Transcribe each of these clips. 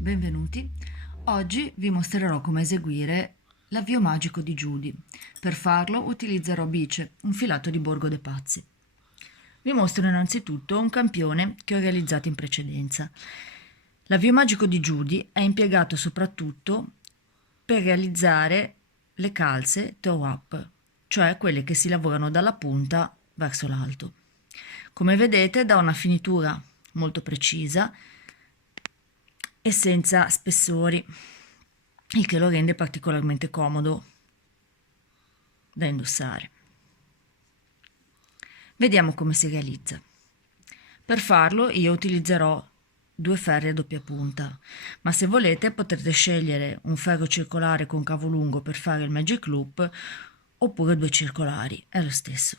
Benvenuti. Oggi vi mostrerò come eseguire l'avvio magico di Judy. Per farlo utilizzerò bice, un filato di Borgo de Pazzi. Vi mostro innanzitutto un campione che ho realizzato in precedenza. L'avvio magico di Judy è impiegato soprattutto per realizzare le calze toe up, cioè quelle che si lavorano dalla punta verso l'alto. Come vedete, dà una finitura molto precisa e senza spessori, il che lo rende particolarmente comodo da indossare. Vediamo come si realizza. Per farlo io utilizzerò due ferri a doppia punta, ma se volete potrete scegliere un ferro circolare con cavo lungo per fare il magic loop oppure due circolari, è lo stesso.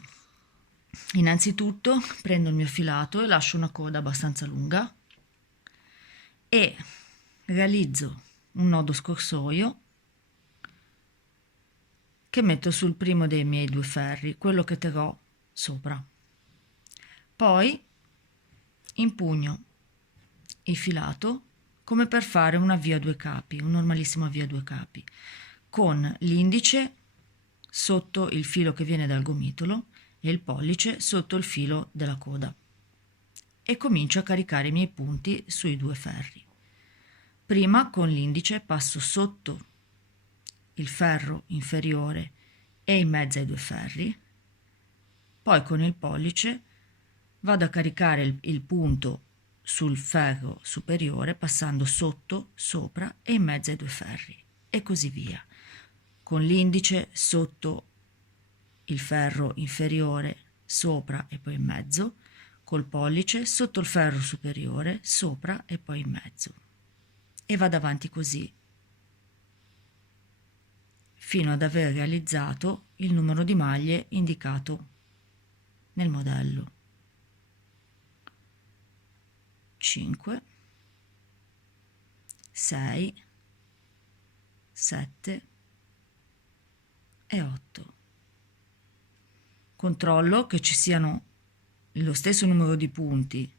Innanzitutto prendo il mio filato e lascio una coda abbastanza lunga e realizzo un nodo scorsoio che metto sul primo dei miei due ferri, quello che terrò sopra. Poi impugno il filato come per fare un avvio a due capi, un normalissimo avvio a due capi, con l'indice sotto il filo che viene dal gomitolo e il pollice sotto il filo della coda e comincio a caricare i miei punti sui due ferri. Prima con l'indice passo sotto il ferro inferiore e in mezzo ai due ferri, poi con il pollice vado a caricare il punto sul ferro superiore passando sotto, sopra e in mezzo ai due ferri e così via, con l'indice sotto il ferro inferiore, sopra e poi in mezzo, col pollice sotto il ferro superiore, sopra e poi in mezzo, e vado avanti così fino ad aver realizzato il numero di maglie indicato nel modello. 5, 6, 7 e 8. Controllo che ci siano lo stesso numero di punti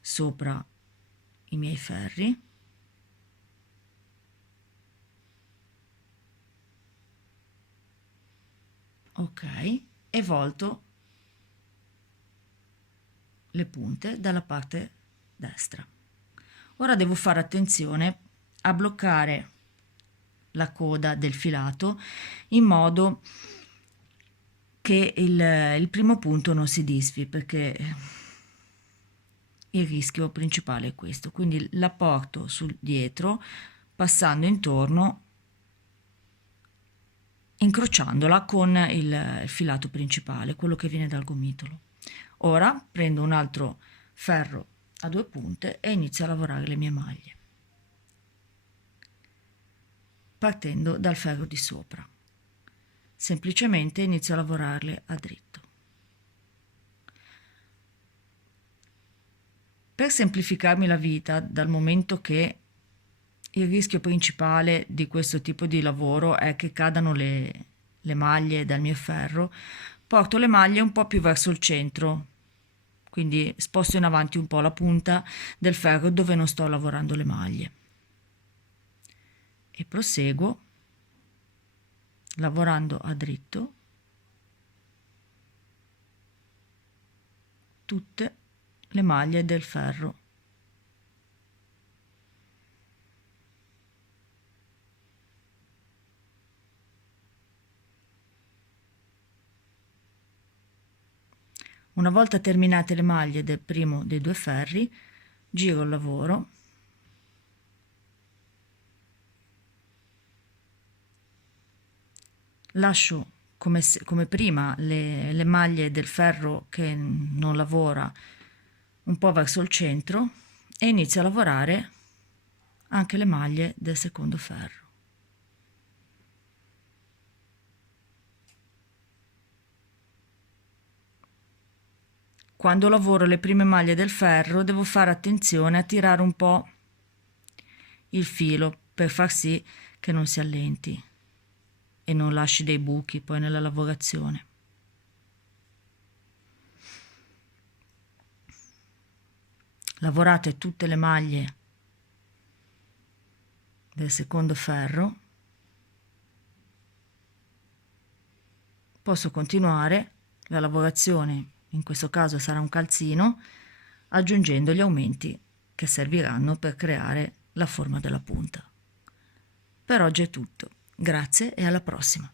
sopra i miei ferri. Ok, e volto le punte dalla parte destra. Ora devo fare attenzione a bloccare la coda del filato in modo che il primo punto non si disfi, perché il rischio principale è questo. Quindi la porto sul dietro passando intorno, incrociandola con il filato principale, quello che viene dal gomitolo. Ora prendo un altro ferro a due punte e inizio a lavorare le mie maglie, partendo dal ferro di sopra. Semplicemente inizio a lavorarle a dritto. Per semplificarmi la vita, dal momento che il rischio principale di questo tipo di lavoro è che cadano le maglie dal mio ferro, porto le maglie un po' più verso il centro, quindi sposto in avanti un po' la punta del ferro dove non sto lavorando le maglie e proseguo lavorando a dritto tutte le maglie del ferro. Una volta terminate le maglie del primo dei due ferri, giro il lavoro lascio come prima le maglie del ferro che non lavora un po' verso il centro e inizio a lavorare anche le maglie del secondo ferro. Quando lavoro le prime maglie del ferro devo fare attenzione a tirare un po' il filo per far sì che non si allenti e non lasci dei buchi poi nella lavorazione. Lavorate tutte le maglie del secondo ferro, posso continuare la lavorazione, in questo caso sarà un calzino, aggiungendo gli aumenti che serviranno per creare la forma della punta. Per oggi è tutto, grazie e alla prossima!